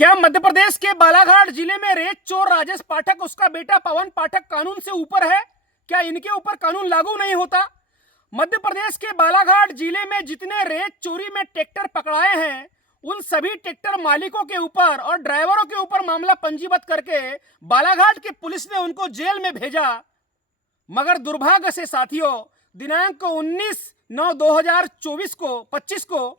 क्या मध्य प्रदेश के बालाघाट जिले में रेत चोर राजेश पाठक उसका बेटा पवन पाठक कानून से ऊपर है? क्या इनके ऊपर कानून लागू नहीं होता? मध्य प्रदेश के बालाघाट जिले में जितने रेत चोरी में ट्रैक्टर पकड़ाए हैं उन सभी ट्रैक्टर मालिकों के ऊपर और ड्राइवरों के ऊपर मामला पंजीबद्ध करके बालाघाट की पुलिस ने उनको जेल में भेजा। मगर दुर्भाग्य से साथियों, दिनांक 19/9/2024 को 25 को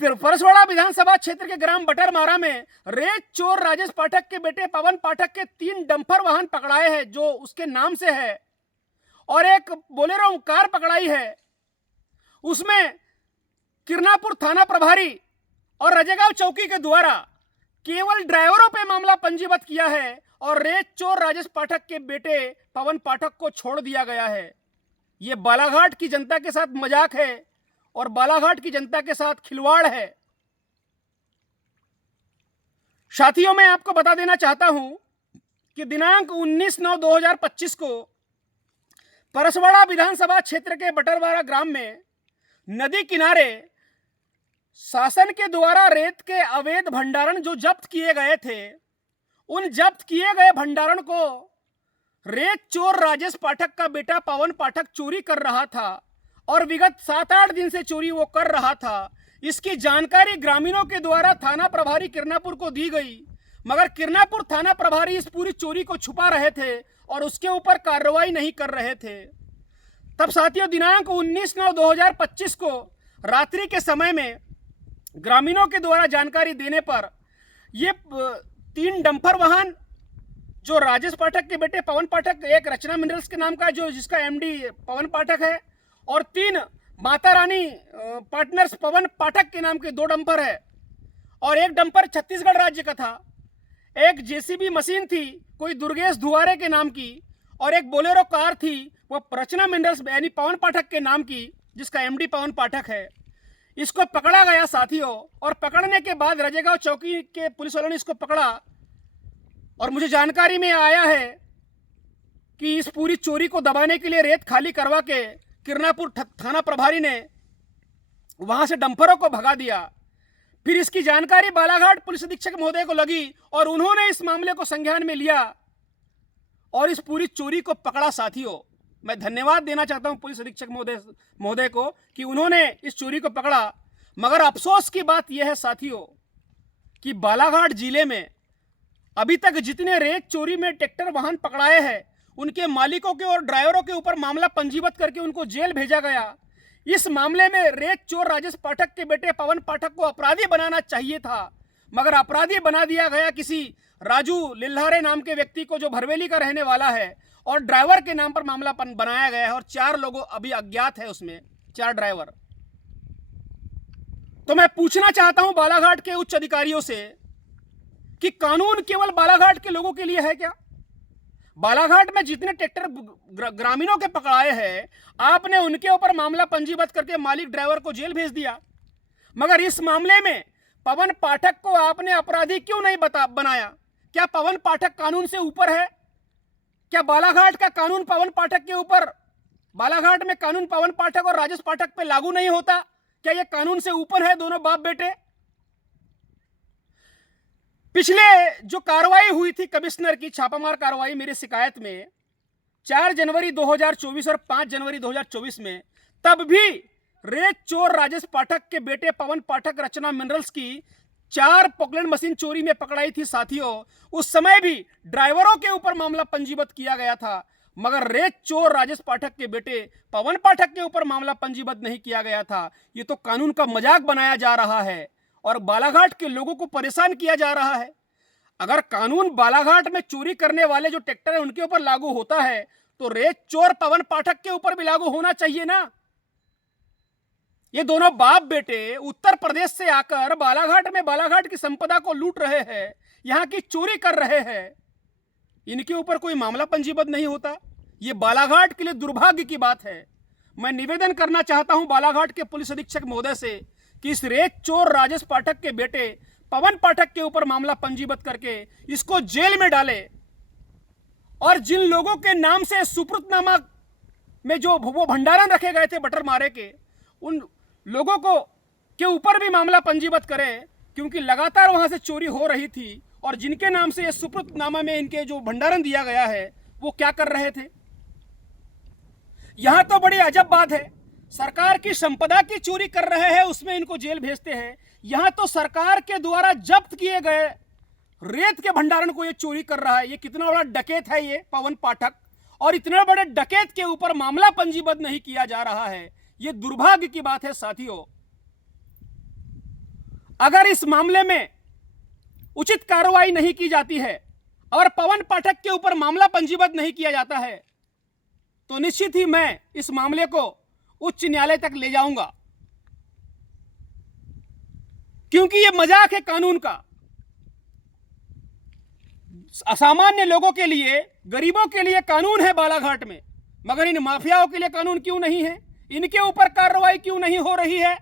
फिर परसवाड़ा विधानसभा क्षेत्र के ग्राम बटरमारा में रेत चोर राजेश पाठक के बेटे पवन पाठक के 3 डंपर वाहन पकड़ाए हैं जो उसके नाम से है और एक बोलेरो कार पकड़ाई है। उसमें किरनापुर थाना प्रभारी और रजेगांव चौकी के द्वारा केवल ड्राइवरों पे मामला पंजीबद्ध किया है और रेत चोर राजेश पाठक के बेटे पवन पाठक को छोड़ दिया गया है। यह बालाघाट की जनता के साथ मजाक है और बालाघाट की जनता के साथ खिलवाड़ है। साथियों, मैं आपको बता देना चाहता हूं कि दिनांक 19/9/2025 को परसवाड़ा विधानसभा क्षेत्र के बटरवाड़ा ग्राम में नदी किनारे शासन के द्वारा रेत के अवैध भंडारण जो जब्त किए गए थे, उन जब्त किए गए भंडारण को रेत चोर राजेश पाठक का बेटा पवन पाठक चोरी कर रहा था और विगत 7-8 दिन से चोरी वो कर रहा था। इसकी जानकारी ग्रामीणों के द्वारा थाना प्रभारी किरनापुर को दी गई, मगर किरनापुर थाना प्रभारी इस पूरी चोरी को छुपा रहे थे और उसके ऊपर कार्रवाई नहीं कर रहे थे। तब साथियों, दिनांक 19/9/2025 को रात्रि के समय में ग्रामीणों के द्वारा जानकारी देने पर ये 3 डंपर वाहन जो राजेश पाठक के बेटे पवन पाठक, एक रचना मिनरल्स के नाम का जो जिसका एमडी पवन पाठक है, और 3 माता रानी पार्टनर्स पवन पाठक के नाम के 2 डंपर है और एक डंपर छत्तीसगढ़ राज्य का था। एक जेसीबी मशीन थी कोई दुर्गेश धुआरे के नाम की और एक बोलेरो कार थी वो रचना मिनरल्स यानी पवन पाठक के नाम की जिसका एमडी पवन पाठक है। इसको पकड़ा गया साथियों, और पकड़ने के बाद रजेगांव चौकी के पुलिस वालों ने इसको पकड़ा और मुझे जानकारी में आया है कि इस पूरी चोरी को दबाने के लिए रेत खाली करवा के किरनापुर थाना प्रभारी ने वहां से डंपरों को भगा दिया। फिर इसकी जानकारी बालाघाट पुलिस अधीक्षक महोदय को लगी और उन्होंने इस मामले को संज्ञान में लिया और इस पूरी चोरी को पकड़ा। साथियों, मैं धन्यवाद देना चाहता हूं पुलिस अधीक्षक महोदय को कि उन्होंने इस चोरी को पकड़ा। मगर अफसोस की बात यह है साथियों कि बालाघाट जिले में अभी तक जितने रेत चोरी में ट्रैक्टर वाहन पकड़ाए हैं उनके मालिकों के और ड्राइवरों के ऊपर मामला पंजीबद्ध करके उनको जेल भेजा गया। इस मामले में रेत चोर राजेश पाठक के बेटे पवन पाठक को अपराधी बनाना चाहिए था, मगर अपराधी बना दिया गया किसी राजू लिल्हारे नाम के व्यक्ति को जो भरवेली का रहने वाला है, और ड्राइवर के नाम पर मामला बनाया गया है और 4 लोग अभी अज्ञात है, उसमें 4 ड्राइवर। तो मैं पूछना चाहता हूं बालाघाट के उच्च अधिकारियों से कि कानून केवल बालाघाट के लोगों के लिए है क्या? बालाघाट में जितने ट्रैक्टर ग्रामीणों के पकड़ाए हैं आपने उनके ऊपर मामला पंजीबद्ध करके मालिक ड्राइवर को जेल भेज दिया, मगर इस मामले में पवन पाठक को आपने अपराधी क्यों नहीं बनाया? क्या पवन पाठक कानून से ऊपर है? क्या बालाघाट का कानून पवन पाठक के ऊपर, बालाघाट में कानून पवन पाठक और राजेश पाठक पे लागू नहीं होता? क्या यह कानून से ऊपर है दोनों बाप बेटे? पिछले जो कार्रवाई हुई थी कमिश्नर की छापामार कार्रवाई मेरी शिकायत में 4 जनवरी 2024 और 5 जनवरी 2024 में, तब भी रेत चोर राजेश पाठक के बेटे पवन पाठक रचना मिनरल्स की 4 पॉकलैंड मशीन चोरी में पकड़ाई थी साथियों। उस समय भी ड्राइवरों के ऊपर मामला पंजीबद्ध किया गया था, मगर रेत चोर राजेश पाठक के बेटे पवन पाठक के ऊपर मामला पंजीबद्ध नहीं किया गया था। ये तो कानून का मजाक बनाया जा रहा है और बालाघाट के लोगों को परेशान किया जा रहा है। अगर कानून बालाघाट में चोरी करने वाले जो ट्रैक्टर है उनके ऊपर लागू होता है तो रेत चोर पवन पाठक के ऊपर भी लागू होना चाहिए ना। ये दोनों बाप बेटे उत्तर प्रदेश से आकर बालाघाट में बालाघाट की संपदा को लूट रहे हैं, यहां की चोरी कर रहे हैं, इनके ऊपर कोई मामला पंजीबद्ध नहीं होता। ये बालाघाट के लिए दुर्भाग्य की बात है। मैं निवेदन करना चाहता हूं बालाघाट के पुलिस अधीक्षक महोदय से कि इस रेत चोर राजेश पाठक के बेटे पवन पाठक के ऊपर मामला पंजीबद्ध करके इसको जेल में डाले और जिन लोगों के नाम से सुपुर्दनामा में जो वो भंडारण रखे गए थे बटरमारे के, उन लोगों को के ऊपर भी मामला पंजीबद्ध करें क्योंकि लगातार वहां से चोरी हो रही थी और जिनके नाम से ये सुपुर्दनामा में इनके जो भंडारण दिया गया है वो क्या कर रहे थे। यहां तो बड़ी अजब बात है, सरकार की संपदा की चोरी कर रहे हैं उसमें इनको जेल भेजते हैं, यहां तो सरकार के द्वारा जब्त किए गए रेत के भंडारण को ये चोरी कर रहा है। ये कितना बड़ा डकैत है ये पवन पाठक, और इतने बड़े डकैत के ऊपर मामला पंजीबद्ध नहीं किया जा रहा है। ये दुर्भाग्य की बात है साथियों। अगर इस मामले में उचित कार्रवाई नहीं की जाती है और पवन पाठक के ऊपर मामला पंजीबद्ध नहीं किया जाता है तो निश्चित ही मैं इस मामले को उच्च न्यायालय तक ले जाऊंगा, क्योंकि यह मजाक है कानून का। असामान्य लोगों के लिए, गरीबों के लिए कानून है बालाघाट में, मगर इन माफियाओं के लिए कानून क्यों नहीं है? इनके ऊपर कार्रवाई क्यों नहीं हो रही है?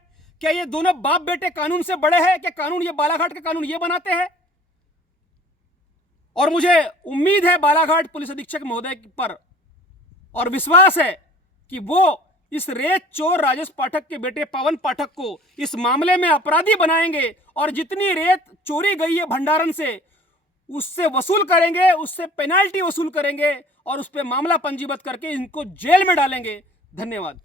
क्या ये दोनों बाप बेटे कानून से बड़े हैं? क्या कानून, ये बालाघाट के कानून ये बनाते हैं? और मुझे उम्मीद है बालाघाट पुलिस अधीक्षक महोदय पर, और विश्वास है कि वो इस रेत चोर राजेश पाठक के बेटे पवन पाठक को इस मामले में अपराधी बनाएंगे और जितनी रेत चोरी गई है भंडारण से उससे वसूल करेंगे, उससे पेनाल्टी वसूल करेंगे और उस पर मामला पंजीबद्ध करके इनको जेल में डालेंगे। धन्यवाद।